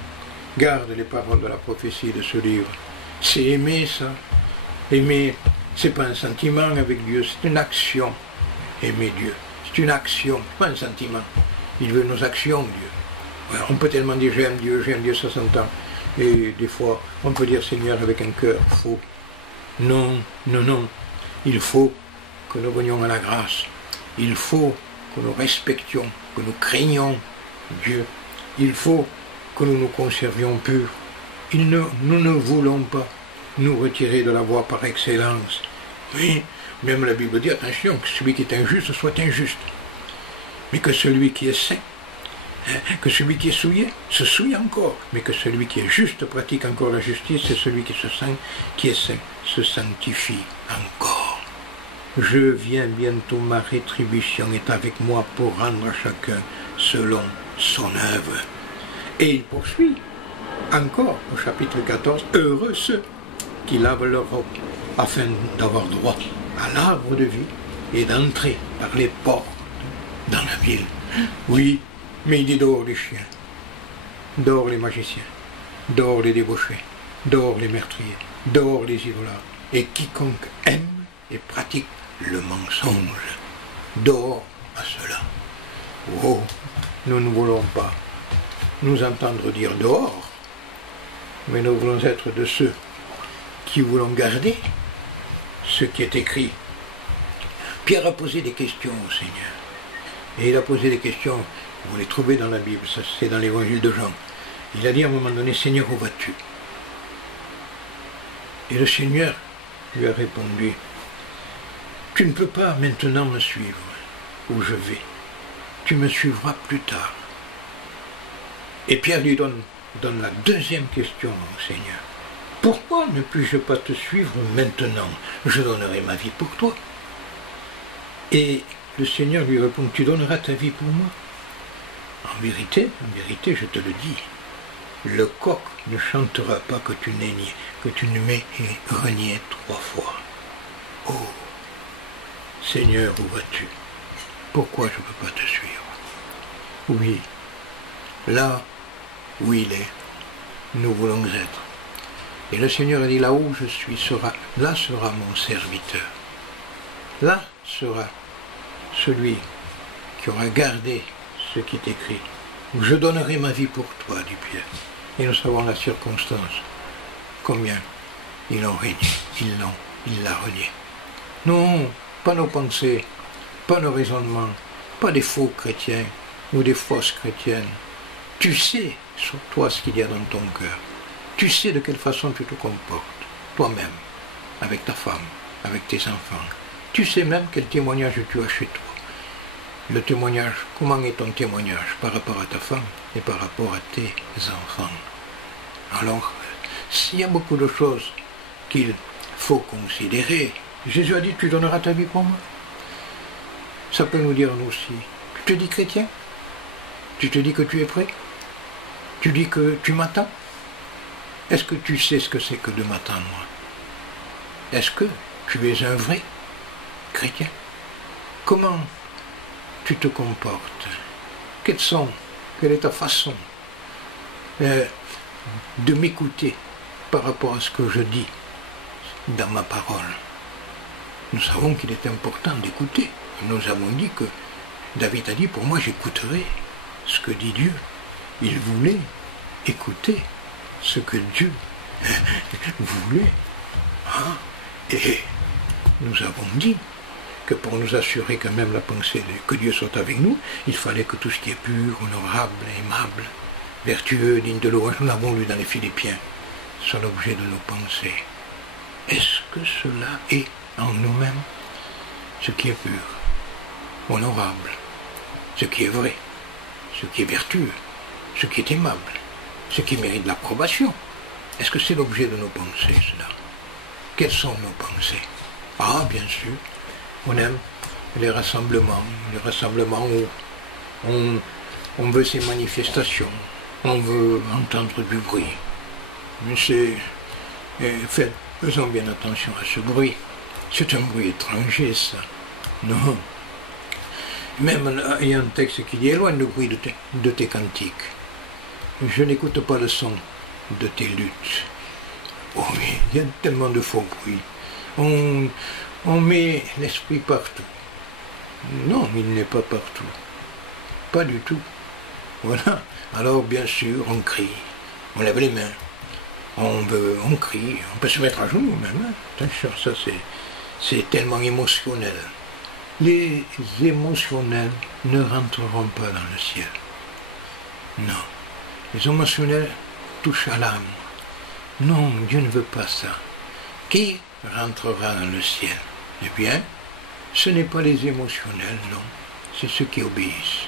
Garde les paroles de la prophétie de ce livre. C'est aimer ça. Aimer, c'est pas un sentiment avec Dieu, c'est une action. Aimer Dieu, c'est une action, pas un sentiment. Il veut nos actions, Dieu. On peut tellement dire j'aime Dieu, ça s'entend. Et des fois, on peut dire Seigneur avec un cœur faux. Non. Il faut que nous venions à la grâce. Il faut que nous respections, que nous craignions Dieu. Il faut que nous nous conservions purs. Nous ne voulons pas nous retirer de la voie par excellence. Oui, même la Bible dit, attention, que celui qui est injuste soit injuste. Mais que celui qui est saint, que celui qui est souillé, se souille encore. Mais que celui qui est juste pratique encore la justice, et celui qui est saint, se sanctifie encore. Je viens bientôt, ma rétribution est avec moi pour rendre à chacun selon son œuvre. Et il poursuit encore au chapitre 14, heureux ceux qui lavent leur robe afin d'avoir droit à l'arbre de vie et d'entrer par les portes dans la ville. Oui, mais il dit dehors les chiens, dehors les magiciens, dehors les débauchés, dehors les meurtriers, dehors les idolâtres, et quiconque aime et pratique le mensonge, dehors à cela. Oh, nous ne voulons pas nous entendre dire dehors, mais nous voulons être de ceux qui voulons garder ce qui est écrit. Pierre a posé des questions au Seigneur. Et il a posé des questions, vous les trouvez dans la Bible, ça c'est dans l'évangile de Jean. Il a dit à un moment donné, Seigneur, où vas-tu? Et le Seigneur lui a répondu, tu ne peux pas maintenant me suivre où je vais. Tu me suivras plus tard. Et Pierre lui donne la deuxième question au Seigneur. Pourquoi ne puis-je pas te suivre maintenant? Je donnerai ma vie pour toi. Et le Seigneur lui répond, tu donneras ta vie pour moi? En vérité, je te le dis, le coq ne chantera pas que tu ne m'aies renié 3 fois. Oh, Seigneur, où vas-tu? Pourquoi je ne peux pas te suivre? Oui, là où il est, nous voulons être. Et le Seigneur a dit, là où je suis, là sera mon serviteur. Là sera celui qui aura gardé ce qui est écrit. Je donnerai ma vie pour toi, dit Pierre. Et nous savons la circonstance. Combien ils l'ont renié, il l'a renié. Non, pas nos pensées, pas nos raisonnements, pas des faux chrétiens ou des fausses chrétiennes. Tu sais sur toi ce qu'il y a dans ton cœur. Tu sais de quelle façon tu te comportes, toi-même, avec ta femme, avec tes enfants. Tu sais même quel témoignage tu as chez toi. Le témoignage, comment est ton témoignage par rapport à ta femme et par rapport à tes enfants? Alors, s'il y a beaucoup de choses qu'il faut considérer, Jésus a dit, tu donneras ta vie pour moi. Ça peut nous dire nous aussi, tu te dis chrétien? Tu te dis que tu es prêt? Tu dis que tu m'attends? Est-ce que tu sais ce que c'est que de m'attendre? Est-ce que tu es un vrai chrétien? Comment tu te comportes? Quelle est ta façon de m'écouter par rapport à ce que je dis dans ma parole? Nous savons qu'il est important d'écouter. Nous avons dit que David a dit, pour moi j'écouterai ce que dit Dieu. Il voulait écouter ce que Dieu voulait. Hein? Et nous avons dit que pour nous assurer que même la pensée que Dieu soit avec nous, il fallait que tout ce qui est pur, honorable, aimable, vertueux, digne de louange, nous l'avons lu dans les Philippiens, soit l'objet de nos pensées. Est-ce que cela est en nous-mêmes ce qui est pur, honorable, ce qui est vrai, ce qui est vertueux, ce qui est aimable, ce qui mérite l'approbation? Est-ce que c'est l'objet de nos pensées, cela? Quelles sont nos pensées? Ah, bien sûr, on aime les rassemblements où on veut ces manifestations, on veut entendre du bruit. Mais faisons bien attention à ce bruit. C'est un bruit étranger, ça. Non. Même il y a un texte qui dit, éloigne le bruit de tes cantiques. Je n'écoute pas le son de tes luttes. Oh oui, il y a tellement de faux bruits. On met l'esprit partout. Non, il n'est pas partout. Pas du tout. Voilà. Alors, bien sûr, on crie. On lève les mains. On crie. On peut se mettre à genoux même. Hein. Attention, ça c'est tellement émotionnel. Les émotionnels ne rentreront pas dans le ciel. Non. Les émotionnels touchent à l'âme. Non, Dieu ne veut pas ça. Qui rentrera dans le ciel? Eh bien, ce n'est pas les émotionnels, non. C'est ceux qui obéissent.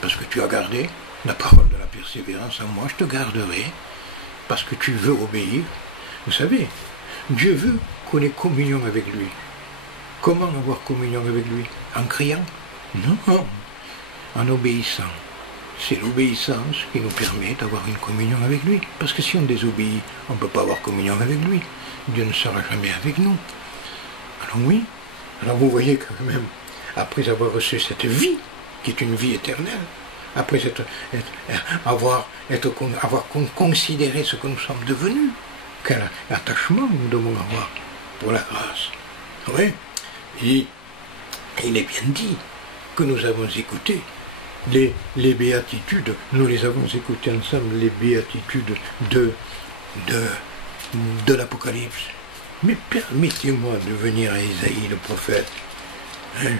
Parce que tu as gardé la parole de la persévérance en moi, je te garderai. Parce que tu veux obéir. Vous savez, Dieu veut qu'on ait communion avec lui. Comment avoir communion avec lui? En criant? Non, en obéissant. C'est l'obéissance qui nous permet d'avoir une communion avec lui. Parce que si on désobéit, on ne peut pas avoir communion avec lui. Dieu ne sera jamais avec nous. Alors oui, alors vous voyez quand même, après avoir reçu cette vie, qui est une vie éternelle, après avoir considéré ce que nous sommes devenus, quel attachement nous devons avoir pour la grâce. Oui, et il est bien dit que nous avons écouté les béatitudes, nous les avons écoutées ensemble, les béatitudes de l'Apocalypse. Mais permettez-moi de venir à Isaïe le prophète, hein,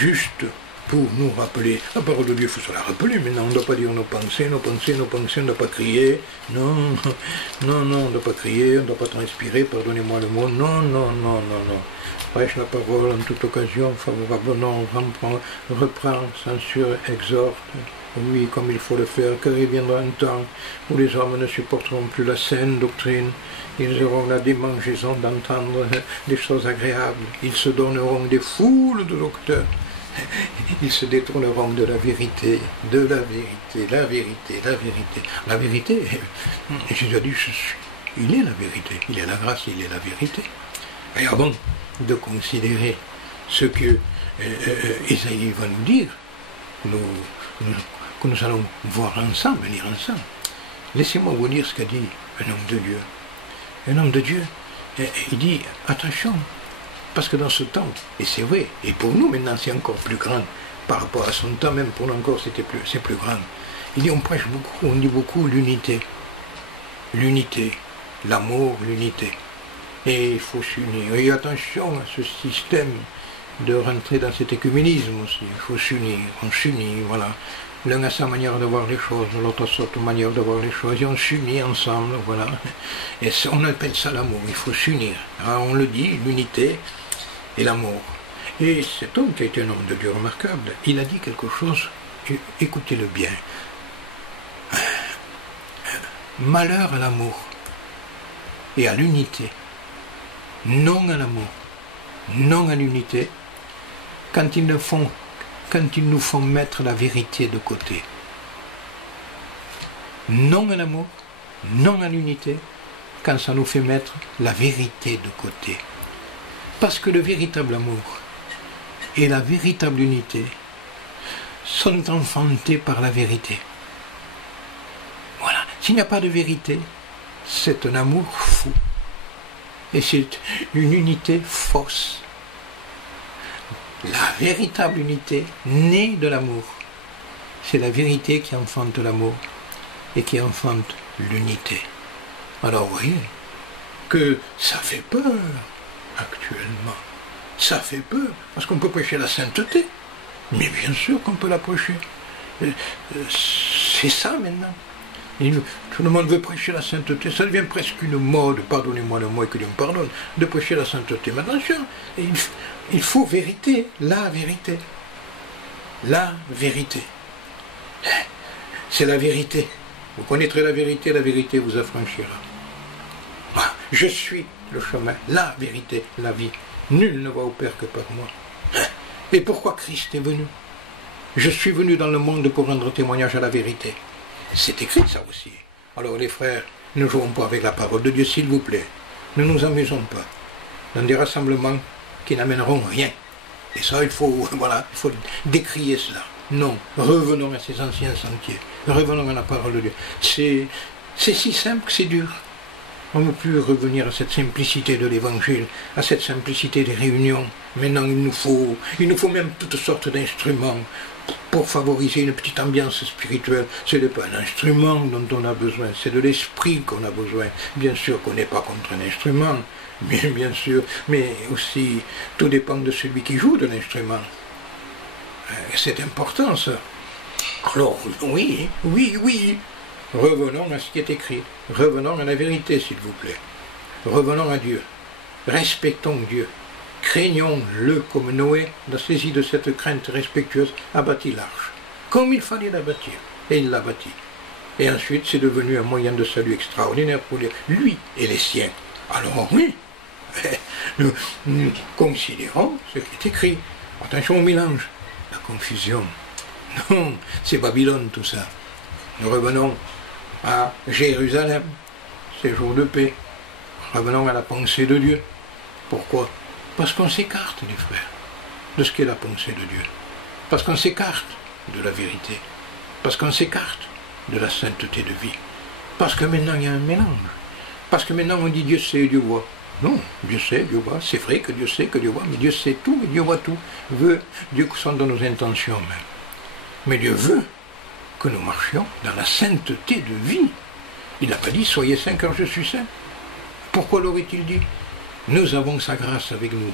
juste pour nous rappeler, la parole de Dieu, il faut se la rappeler, maintenant on ne doit pas dire nos pensées, on ne doit pas crier, non, on ne doit pas crier, on ne doit pas transpirer, pardonnez-moi le mot, non. Prêche la parole en toute occasion, favorablement, reprend, censure, exhorte, oui, comme il faut le faire, car il viendra un temps où les hommes ne supporteront plus la saine doctrine, ils auront la démangeaison d'entendre des choses agréables, ils se donneront des foules de docteurs, ils se détourneront de la vérité, la vérité, Jésus a dit, il est la vérité, il est la grâce, il est la vérité. Et avant de considérer ce que Isaïe va nous dire, que nous allons voir ensemble, lire ensemble. Laissez-moi vous dire ce qu'a dit un homme de Dieu. Un homme de Dieu, il dit, attention, parce que dans ce temps, et c'est vrai, et pour nous maintenant c'est encore plus grand, par rapport à son temps, même pour nous encore c'est plus grand. Il dit, on prêche beaucoup, on dit beaucoup l'unité, l'amour, l'unité. Et il faut s'unir. Et attention à ce système de rentrer dans cet écuménisme aussi. Il faut s'unir, on s'unit, voilà. L'un a sa manière de voir les choses, l'autre a sa manière de voir les choses, et on s'unit ensemble, voilà. Et on appelle ça l'amour, il faut s'unir. On le dit, l'unité et l'amour. Et cet homme qui a été un homme de Dieu remarquable, il a dit quelque chose, écoutez-le bien. Malheur à l'amour et à l'unité, non à l'amour, non à l'unité, quand ils nous font mettre la vérité de côté. Non à l'amour, non à l'unité, quand ça nous fait mettre la vérité de côté. Parce que le véritable amour et la véritable unité sont enfantés par la vérité. Voilà. S'il n'y a pas de vérité, c'est un amour fou. Et c'est une unité fausse. La véritable unité née de l'amour, c'est la vérité qui enfante l'amour et qui enfante l'unité. Alors vous voyez que ça fait peur actuellement. Ça fait peur, parce qu'on peut prêcher la sainteté. Mais bien sûr qu'on peut la prêcher. C'est ça maintenant. Et tout le monde veut prêcher la sainteté. Ça devient presque une mode, pardonnez-moi le mot et que Dieu me pardonne, de prêcher la sainteté. Mais attention, il faut vérité, la vérité. La vérité. C'est la vérité. Vous connaîtrez la vérité vous affranchira. Je suis le chemin, la vérité, la vie. Nul ne va au Père que par moi. Et pourquoi Christ est venu? Je suis venu dans le monde pour rendre témoignage à la vérité. C'est écrit ça aussi. Alors les frères, ne jouons pas avec la parole de Dieu, s'il vous plaît. Ne nous amusons pas dans des rassemblements qui n'amèneront rien. Et ça, il faut décrier cela. Non, revenons à ces anciens sentiers. Revenons à la parole de Dieu. C'est si simple que c'est dur. On ne peut plus revenir à cette simplicité de l'évangile, à cette simplicité des réunions. Maintenant, il nous faut même toutes sortes d'instruments pour favoriser une petite ambiance spirituelle. Ce n'est pas un instrument dont on a besoin, c'est de l'esprit qu'on a besoin. Bien sûr qu'on n'est pas contre un instrument, mais bien sûr, mais aussi tout dépend de celui qui joue de l'instrument. C'est important ça. Alors oui, revenons à ce qui est écrit. Revenons à la vérité, s'il vous plaît. Revenons à Dieu. Respectons Dieu. Craignons-le comme Noé, saisi de cette crainte respectueuse, a bâti l'arche. Comme il fallait la bâtir. Et il l'a bâtie. Et ensuite, c'est devenu un moyen de salut extraordinaire pour lui et les siens. Alors oui, nous considérons ce qui est écrit. Attention au mélange, la confusion. Non, c'est Babylone tout ça. Nous revenons à Jérusalem, ces jours de paix. Revenons à la pensée de Dieu. Pourquoi? Parce qu'on s'écarte, les frères, de ce qu'est la pensée de Dieu. Parce qu'on s'écarte de la vérité. Parce qu'on s'écarte de la sainteté de vie. Parce que maintenant il y a un mélange. Parce que maintenant on dit Dieu sait et Dieu voit. Non, Dieu sait, Dieu voit. C'est vrai que Dieu sait, que Dieu voit, mais Dieu sait tout et Dieu voit tout. Dieu sonde nos intentions même. Mais Dieu veut que nous marchions dans la sainteté de vie. Il n'a pas dit « Soyez saints car je suis saint ». Pourquoi l'aurait-il dit? Nous avons sa grâce avec nous.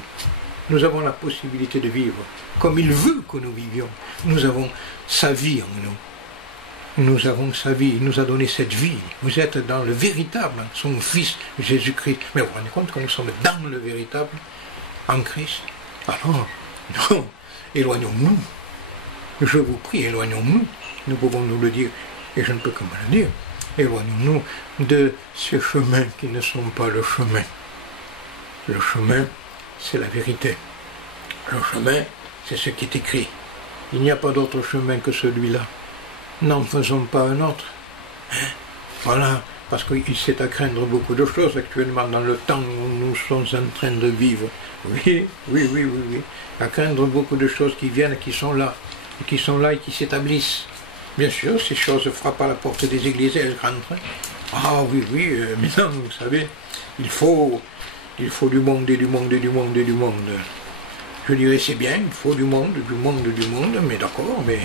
Nous avons la possibilité de vivre comme il veut que nous vivions. Nous avons sa vie en nous. Nous avons sa vie. Il nous a donné cette vie. Vous êtes dans le véritable, son Fils Jésus-Christ. Mais vous vous rendez compte que nous sommes dans le véritable, en Christ? Alors, non, éloignons-nous. Je vous prie, éloignons-nous. Nous pouvons nous le dire, et je ne peux que me le dire. Éloignons-nous de ces chemins qui ne sont pas le chemin. Le chemin, c'est la vérité. Le chemin, c'est ce qui est écrit. Il n'y a pas d'autre chemin que celui-là. N'en faisons pas un autre. Voilà, parce qu'il s'est à craindre beaucoup de choses actuellement dans le temps où nous sommes en train de vivre. Oui. À craindre beaucoup de choses qui viennent, qui sont là et qui s'établissent. Bien sûr, ces choses frappent à la porte des églises et elles rentrent. Ah oui, maintenant, vous savez, il faut du monde et du monde et du monde et du monde. Je dirais c'est bien, il faut du monde, mais d'accord, mais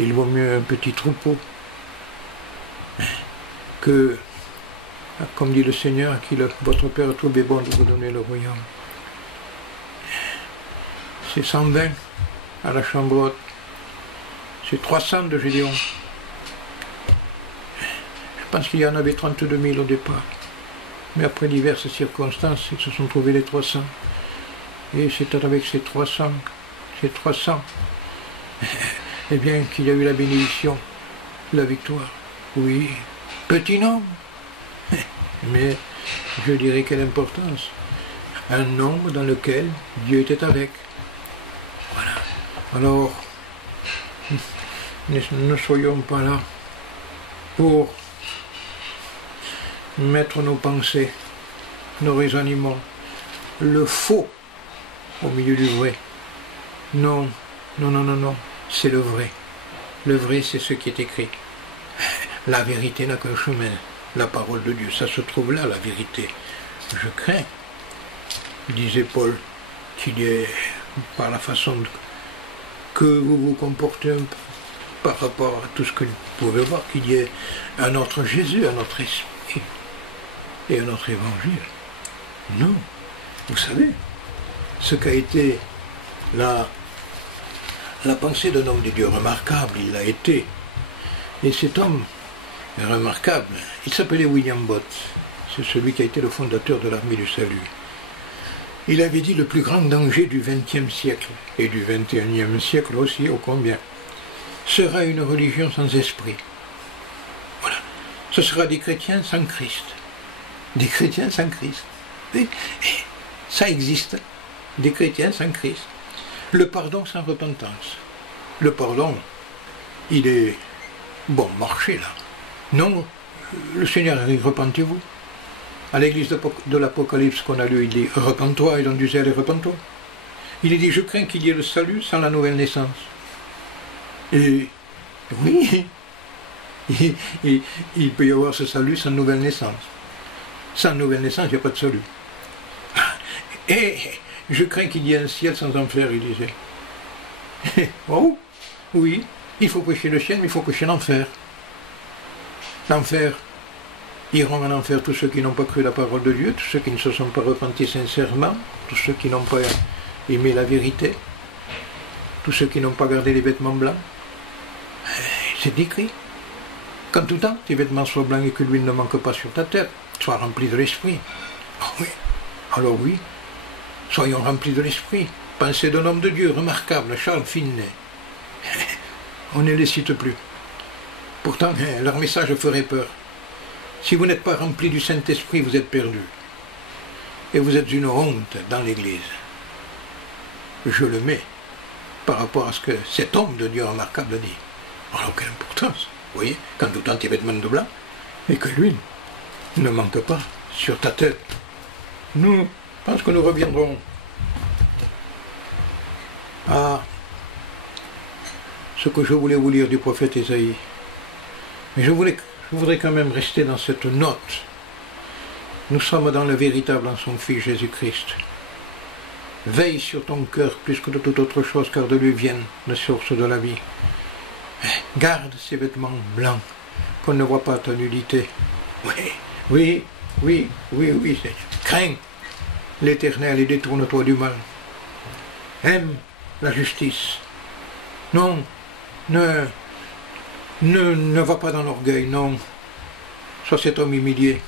il vaut mieux un petit troupeau que comme dit le Seigneur, à qui votre Père a trouvé bon de vous donner le royaume. C'est 120 à la chambre haute. C'est 300 de Gédéon. Je pense qu'il y en avait 32 000 au départ. Mais après diverses circonstances, ils se sont trouvés les 300. Et c'est avec ces 300, eh bien, qu'il y a eu la bénédiction, la victoire. Oui, petit nombre, mais je dirais quelle importance. Un nombre dans lequel Dieu était avec. Voilà. Alors, ne soyons pas là pour mettre nos pensées, nos raisonnements, le faux au milieu du vrai. Non, non, non, non, non, c'est le vrai. Le vrai, c'est ce qui est écrit. La vérité n'a qu'un chemin, la parole de Dieu. Ça se trouve là, la vérité. Je crains, disait Paul, qu'il y ait, par la façon que vous vous comportez par rapport à tout ce que vous pouvez voir, qu'il y ait un autre Jésus, un autre esprit et un autre évangile. Non, vous savez, ce qu'a été la pensée d'un homme de Dieu remarquable, il l'a été. Et cet homme remarquable, il s'appelait William Booth. C'est celui qui a été le fondateur de l'armée du salut. Il avait dit le plus grand danger du XXe siècle, et du XXIe siècle aussi, ô combien, sera une religion sans esprit. Voilà. Ce sera des chrétiens sans Christ. Des chrétiens sans Christ. Et ça existe. Des chrétiens sans Christ. Le pardon sans repentance. Le pardon, il est bon marché là. Non, le Seigneur a dit repentez-vous. À l'église de l'Apocalypse qu'on a lu, il dit repens-toi et donne du zèle et repens-toi. Il dit je crains qu'il y ait le salut sans la nouvelle naissance. Et oui, il peut y avoir ce salut sans nouvelle naissance. Sans nouvelle naissance, il n'y a pas de salut. Et je crains qu'il y ait un ciel sans enfer, il disait. Oh, oui, il faut prêcher le ciel, mais il faut prêcher l'enfer. L'enfer, iront en enfer tous ceux qui n'ont pas cru la parole de Dieu, tous ceux qui ne se sont pas repentis sincèrement, tous ceux qui n'ont pas aimé la vérité, tous ceux qui n'ont pas gardé les vêtements blancs. C'est écrit. Qu'en tout temps, tes vêtements soient blancs et que l'huile ne manque pas sur ta tête, sois rempli de l'esprit. Oh oui, alors oui, soyons remplis de l'esprit. Pensée d'un homme de Dieu remarquable, Charles Finney. On ne les cite plus. Pourtant, leur message ferait peur. Si vous n'êtes pas rempli du Saint-Esprit, vous êtes perdu. Et vous êtes une honte dans l'Église. Je le mets par rapport à ce que cet homme de Dieu remarquable dit. Alors, quelle importance. Vous voyez, quand tout le temps tes vêtements de blanc, et que l'huile ne manque pas sur ta tête. Nous, je pense que nous reviendrons à ce que je voulais vous lire du prophète Ésaïe. Mais je voudrais quand même rester dans cette note. Nous sommes dans le véritable en son Fils Jésus-Christ. Veille sur ton cœur plus que de toute autre chose, car de lui viennent les sources de la vie. Garde ces vêtements blancs, qu'on ne voit pas ta nudité. Oui. Crains l'Éternel et détourne-toi du mal. Aime la justice. Non, ne va pas dans l'orgueil, non. Sois cet homme humilié.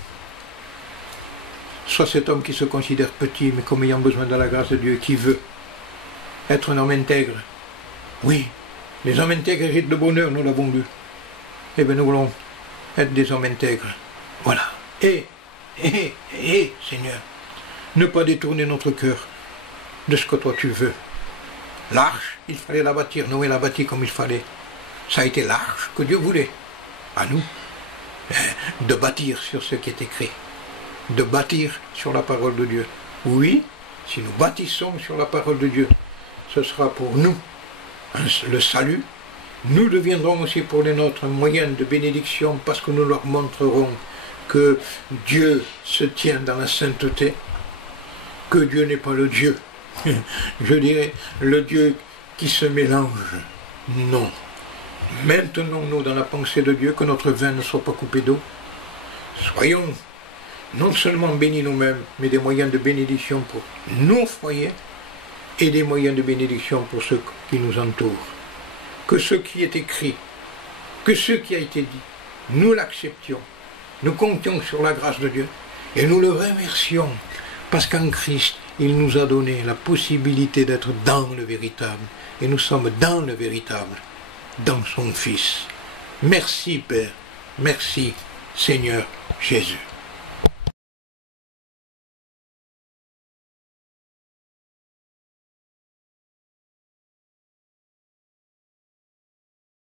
Sois cet homme qui se considère petit, mais comme ayant besoin de la grâce de Dieu, qui veut être un homme intègre. Oui, les hommes intègres héritent de bonheur, nous l'avons lu. Eh bien, nous voulons être des hommes intègres. Voilà. Et, Seigneur, ne pas détourner notre cœur de ce que toi tu veux. L'arche, il fallait la bâtir. Noé l'a bâtie comme il fallait. Ça a été l'arche que Dieu voulait. À nous, de bâtir sur ce qui est écrit. De bâtir sur la parole de Dieu. Oui, si nous bâtissons sur la parole de Dieu, ce sera pour nous le salut. Nous deviendrons aussi pour les nôtres un moyen de bénédiction parce que nous leur montrerons que Dieu se tient dans la sainteté, que Dieu n'est pas le Dieu, je dirais, le Dieu qui se mélange. Non. Maintenons-nous dans la pensée de Dieu, que notre vin ne soit pas coupé d'eau. Soyons non seulement bénis nous-mêmes, mais des moyens de bénédiction pour nos foyers et des moyens de bénédiction pour ceux qui nous entourent. Que ce qui est écrit, que ce qui a été dit, nous l'acceptions, nous comptions sur la grâce de Dieu et nous le remercions parce qu'en Christ, il nous a donné la possibilité d'être dans le véritable et nous sommes dans le véritable, dans son Fils. Merci Père, merci Seigneur Jésus.